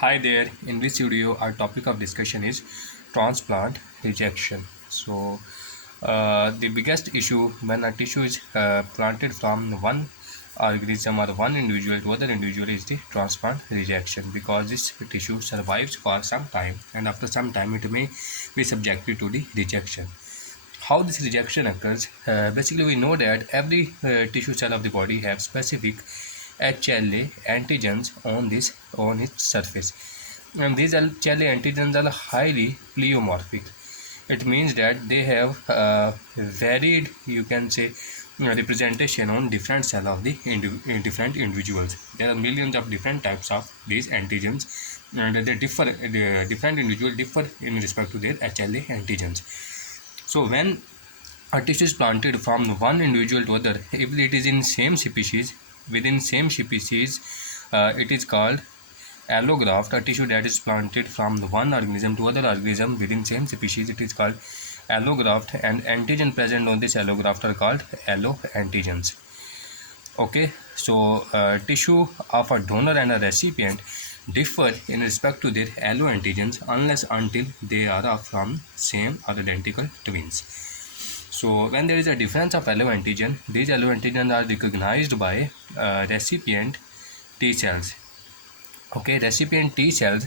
Hi there. In this video, our topic of discussion is transplant rejection. The biggest issue when a tissue is planted from one organism or one individual to other individual is the transplant rejection, because this tissue survives for some time and after some time it may be subjected to the rejection. How this rejection occurs? Basically, we know that every tissue cell of the body have specific HLA antigens on its surface, and these HLA antigens are highly pleomorphic. It means that they have varied, you can say, representation on different cell of the different individuals. There are millions of different types of these antigens, and they differ. The different individuals differ in respect to their HLA antigens. So when a tissue is planted from one individual to other, if it is in same species, within same species, it is called allograft. A tissue that is planted from one organism to other organism within same species, it is called allograft, and antigen present on this allograft are called alloantigens. Okay, so tissue of a donor and a recipient differ in respect to their alloantigens unless until they are from same or identical twins. So when there is a difference of alloantigen, these alloantigens are recognized by recipient T cells. Okay, recipient T cells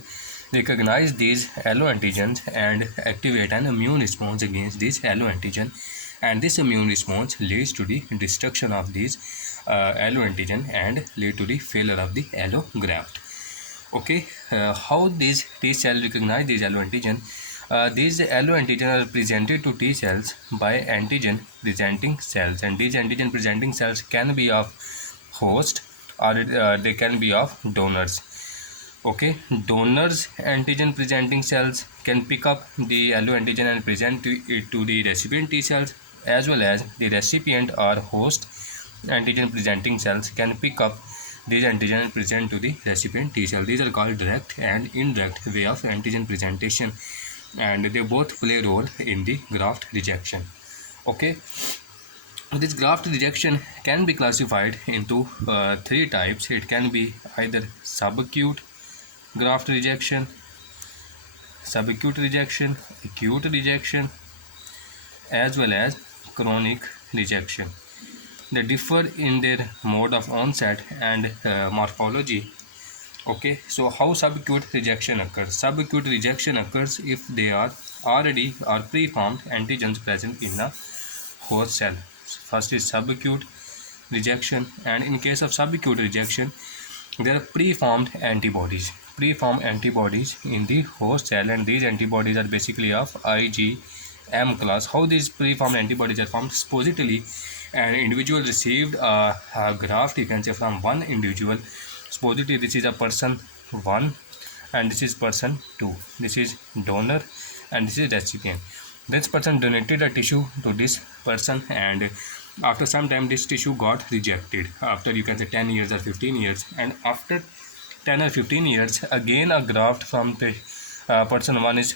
recognize these alloantigens and activate an immune response against this alloantigen, and this immune response leads to the destruction of these alloantigen and lead to the failure of the allograft. Okay, how these T cells recognize these alloantigen? These alloantigens are presented to T cells by antigen presenting cells, and these antigen presenting cells can be of host or they can be of donors. Okay, donors antigen presenting cells can pick up the alloantigen and present it to the recipient T cells, as well as the recipient or host antigen presenting cells can pick up these antigen and present to the recipient T cell. These are called direct and indirect way of antigen presentation, and they both play a role in the graft rejection. Okay, this graft rejection can be classified into three types. It can be either subacute graft rejection, subacute rejection, acute rejection, as well as chronic rejection. They differ in their mode of onset and morphology. Okay, so how subacute rejection occurs? Subacute rejection occurs if there are already or preformed antigens present in the host cell. First is subacute rejection, and in case of subacute rejection, there are preformed antibodies in the host cell, and these antibodies are basically of IgM class. How these preformed antibodies are formed? Supposedly an individual received a graft, you can say, from one individual. Supposedly this is a person 1 and this is person 2. This is donor and this is recipient. This person donated a tissue to this person, and after some time this tissue got rejected, after, you can say, 10 years or 15 years, and after 10 or 15 years again a graft from the person 1 is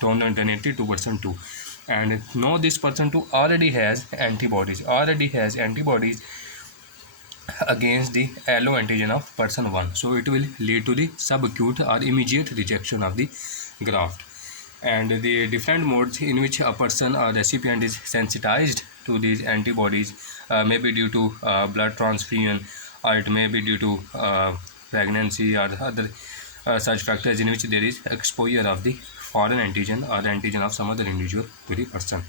donated to person 2, and now this person 2 already has antibodies against the alloantigen of person 1, so it will lead to the subacute or immediate rejection of the graft. And the different modes in which a person or recipient is sensitized to these antibodies may be due to blood transfusion, or it may be due to pregnancy or other such factors in which there is exposure of the foreign antigen or antigen of some other individual to the person.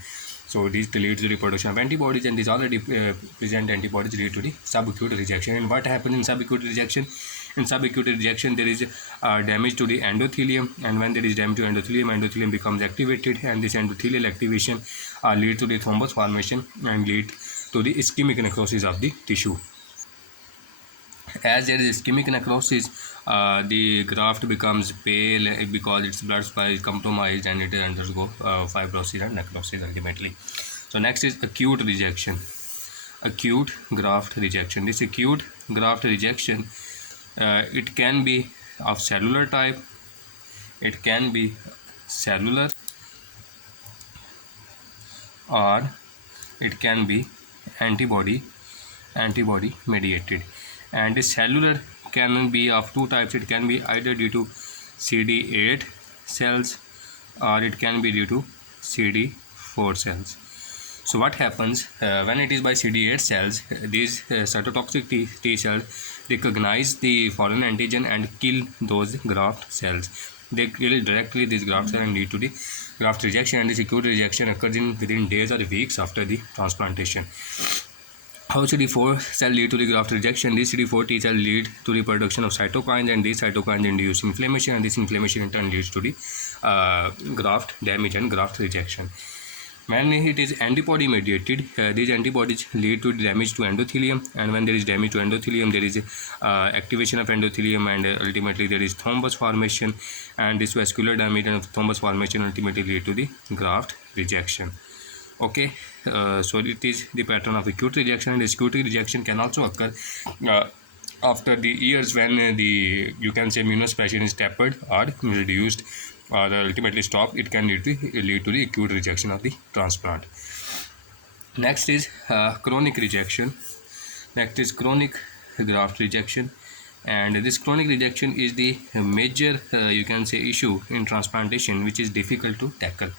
So these leads to the production of antibodies, and these already present antibodies lead to the subacute rejection. And what happens in subacute rejection? In subacute rejection, there is damage to the endothelium, and when there is damage to endothelium becomes activated, and this endothelial activation leads to the thrombus formation and lead to the ischemic necrosis of the tissue. As there is ischemic necrosis, the graft becomes pale because its blood supply is compromised, and it undergo fibrosis and necrosis ultimately. So next is acute rejection, acute graft rejection. This acute graft rejection, it can be of cellular type, it can be cellular, or it can be antibody mediated. And the cellular can be of two types. It can be either due to CD8 cells, or it can be due to CD4 cells. So what happens when it is by CD8 cells? These cytotoxic T cells recognize the foreign antigen and kill those graft cells. They kill directly these graft cells and lead to the graft rejection, and this acute rejection occurs within days or weeks after the transplantation. How CD4 cell lead to the graft rejection? These CD4 T cell lead to the production of cytokines, and these cytokines induce inflammation, and this inflammation in turn leads to the graft damage and graft rejection. When it is antibody mediated, these antibodies lead to damage to endothelium, and when there is damage to endothelium, there is activation of endothelium, and ultimately there is thrombus formation, and this vascular damage and thrombus formation ultimately lead to the graft rejection. Okay, so it is the pattern of acute rejection, and acute rejection can also occur after the years when the, you can say, immunosuppression is tapered or reduced or ultimately stopped. It can lead to the acute rejection of the transplant. Next is chronic rejection. Next is chronic graft rejection, and this chronic rejection is the major you can say issue in transplantation, which is difficult to tackle.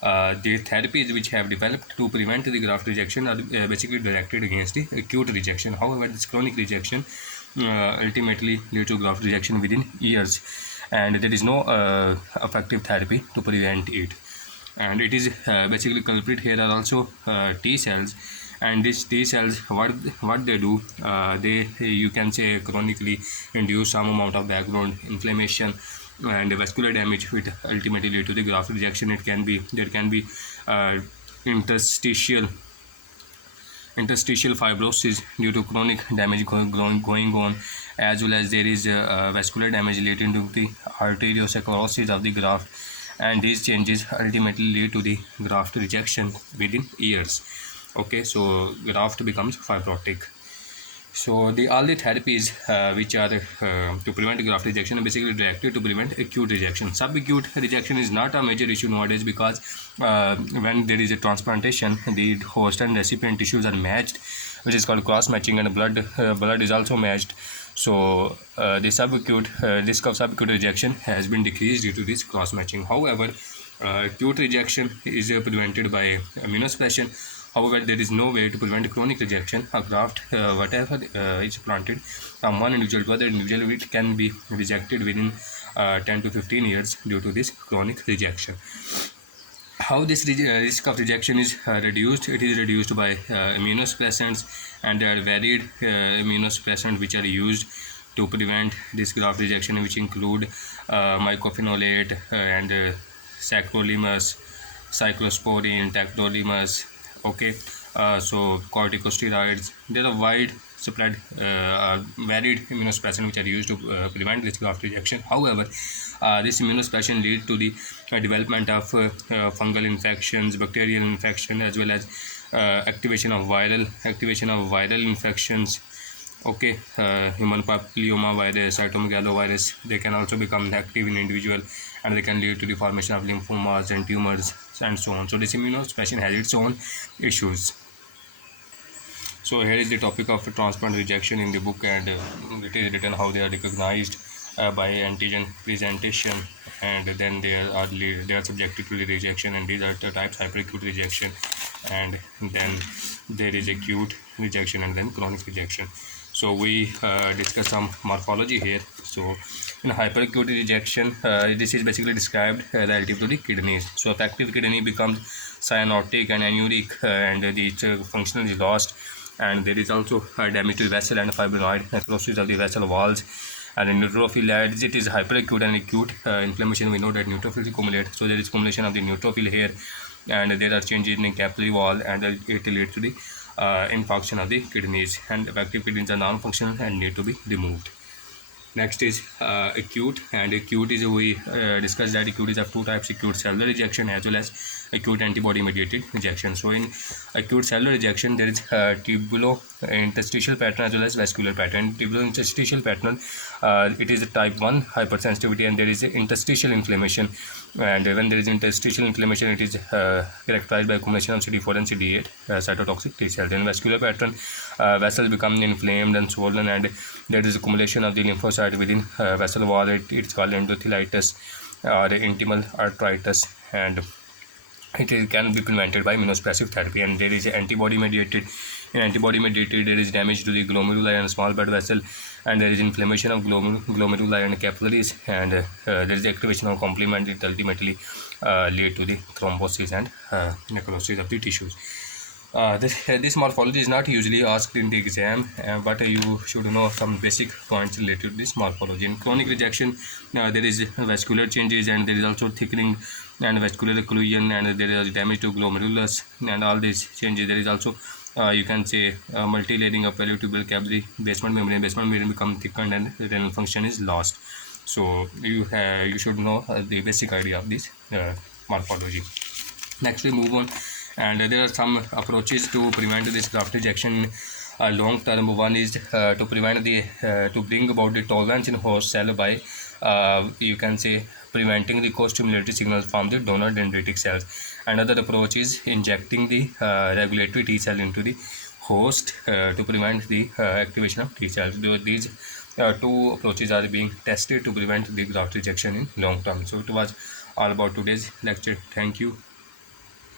The therapies which have developed to prevent the graft rejection are basically directed against the acute rejection. However, this chronic rejection ultimately leads to graft rejection within years, and there is no effective therapy to prevent it. And it is basically culprit here are also T cells, and these T cells, what they do, they, you can say, chronically induce some amount of background inflammation and vascular damage, which ultimately lead to the graft rejection. There can be interstitial fibrosis due to chronic damage going on, as well as there is vascular damage leading to the arteriosclerosis of the graft, and these changes ultimately lead to the graft rejection within years. Okay, so graft becomes fibrotic. So all the therapies which are to prevent graft rejection are basically directed to prevent acute rejection. Subacute rejection is not a major issue nowadays, because when there is a transplantation, the host and recipient tissues are matched, which is called cross matching, and blood is also matched. So the risk of subacute rejection has been decreased due to this cross matching. However, acute rejection is prevented by immunosuppression. However, there is no way to prevent chronic rejection. A graft, whatever is planted from one individual to other individual, it can be rejected within 10 to 15 years due to this chronic rejection. How this risk of rejection is reduced? It is reduced by immunosuppressants, and there are varied immunosuppressants which are used to prevent this graft rejection, which include mycophenolate and sacrolimus, cyclosporine, tacrolimus. Okay, so corticosteroids. There are wide spread varied immunosuppression which are used to prevent this graft rejection. However, this immunosuppression leads to the development of fungal infections, bacterial infection, as well as activation of viral infections. Okay, human papilloma virus, cytomegalovirus, they can also become active in individual, and they can lead to the formation of lymphomas and tumors and so on. So this immunosuppression has its own issues. So here is the topic of transplant rejection in the book, and it is written how they are recognized by antigen presentation, and then they are subjected to the rejection, and these are the types: hyperacute rejection, and then there is acute rejection, and then chronic rejection. So we discuss some morphology here. So in hyperacute rejection, this is basically described relative to the kidneys. So if active kidney becomes cyanotic and anuric, and its function is lost, and there is also damage to the vessel and fibrinoid necrosis of the vessel walls. And in neutrophil, as it is hyperacute and acute inflammation, we know that neutrophils accumulate. So there is accumulation of the neutrophil here, and there are changes in the capillary wall, and it leads to the infarction of the kidneys, and effective kidneys are non-functional and need to be removed. Next is acute, and acute is, we discussed that acute is of two types: acute cellular rejection as well as acute antibody mediated rejection. So in acute cellular rejection, there is tubulo-interstitial pattern as well as vascular pattern. Tubulo-interstitial pattern, it is a type 1 hypersensitivity, and there is interstitial inflammation, and when there is interstitial inflammation, it is characterized by accumulation of CD4 and CD8 cytotoxic T cells. In vascular pattern, vessels become inflamed and swollen, and there is accumulation of the lymphocyte within vessel wall. It's called endothelitis or intimal arthritis, and can be prevented by immunosuppressive therapy. And there is antibody mediated. In antibody mediated, there is damage to the glomeruli and small blood vessel, and there is inflammation of glomeruli and capillaries, and there is activation of complement. It ultimately lead to the thrombosis and necrosis of the tissues. This morphology is not usually asked in the exam, but you should know some basic points related to this morphology. In chronic rejection, there is vascular changes, and there is also thickening and vascular occlusion, and there is damage to glomerulus, and all these changes. There is also you can say multi-layering of palliative capillary basement membrane become thickened, and renal function is lost. So you should know the basic idea of this morphology. Next we move on, and there are some approaches to prevent this graft rejection long term. One is to prevent the to bring about the tolerance in host cell by you can say preventing the co-stimulatory signals from the donor dendritic cells. Another approach is injecting the regulatory T cell into the host to prevent the activation of T cells. These two approaches are being tested to prevent the graft rejection in long term. So it was all about today's lecture. Thank you.